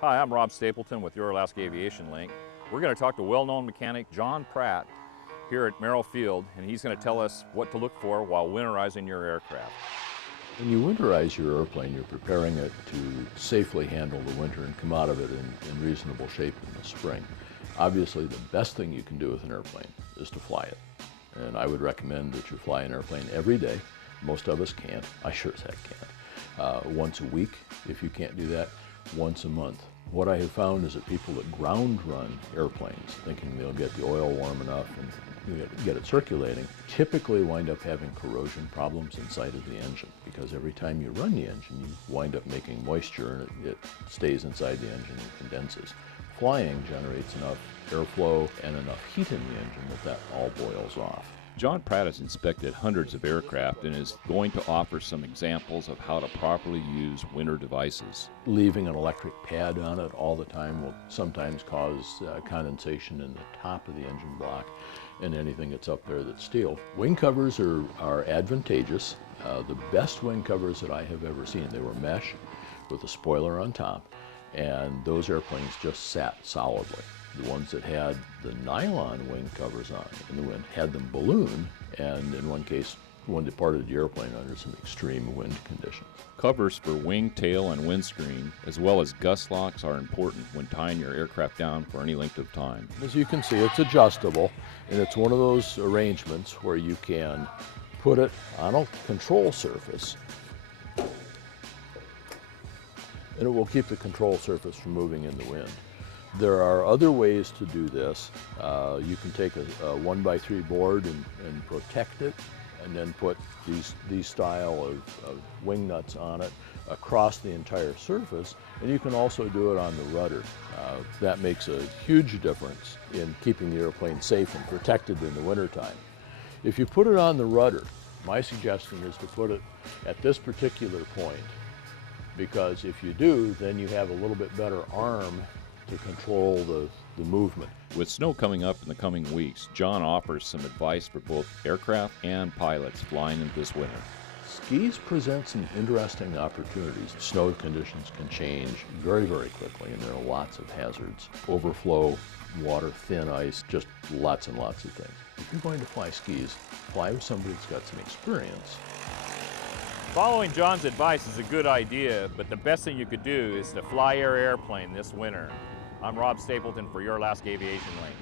Hi, I'm Rob Stapleton with Your Alaska Aviation Link. We're going to talk to well-known mechanic John Pratt here at Merrill Field, and he's going to tell us what to look for while winterizing your aircraft. When you winterize your airplane, you're preparing it to safely handle the winter and come out of it in reasonable shape in the spring. Obviously, the best thing you can do with an airplane is to fly it. And I would recommend that you fly an airplane every day. Most of us can't. I sure as heck can't. Once a week, if you can't do that, once a month. What I have found is that people that ground run airplanes, thinking they'll get the oil warm enough and get it circulating, typically wind up having corrosion problems inside of the engine, because every time you run the engine, you wind up making moisture and it stays inside the engine and condenses. Flying generates enough airflow and enough heat in the engine that all boils off. John Pratt has inspected hundreds of aircraft and is going to offer some examples of how to properly use winter devices. Leaving an electric pad on it all the time will sometimes cause condensation in the top of the engine block and anything that's up there that's steel. Wing covers are advantageous. The best wing covers that I have ever seen, they were mesh with a spoiler on top, and those airplanes just sat solidly. The ones that had the nylon wing covers on in the wind had them balloon, and in one case, one departed the airplane under some extreme wind conditions. Covers for wing, tail, and windscreen, as well as gust locks, are important when tying your aircraft down for any length of time. As you can see, it's adjustable, and it's one of those arrangements where you can put it on a control surface, and it will keep the control surface from moving in the wind. There are other ways to do this. You can take a 1x3 board and protect it, and then put these style of wing nuts on it across the entire surface, and you can also do it on the rudder. That makes a huge difference in keeping the airplane safe and protected in the wintertime. If you put it on the rudder, my suggestion is to put it at this particular point, because if you do, then you have a little bit better arm to control the movement. With snow coming up in the coming weeks, John offers some advice for both aircraft and pilots flying in this winter. Skis present some interesting opportunities. Snow conditions can change very, very quickly, and there are lots of hazards. Overflow, water, thin ice, just lots and lots of things. If you're going to fly skis, fly with somebody that's got some experience. Following John's advice is a good idea, but the best thing you could do is to fly your airplane this winter. I'm Rob Stapleton for Your Alaska Aviation Link.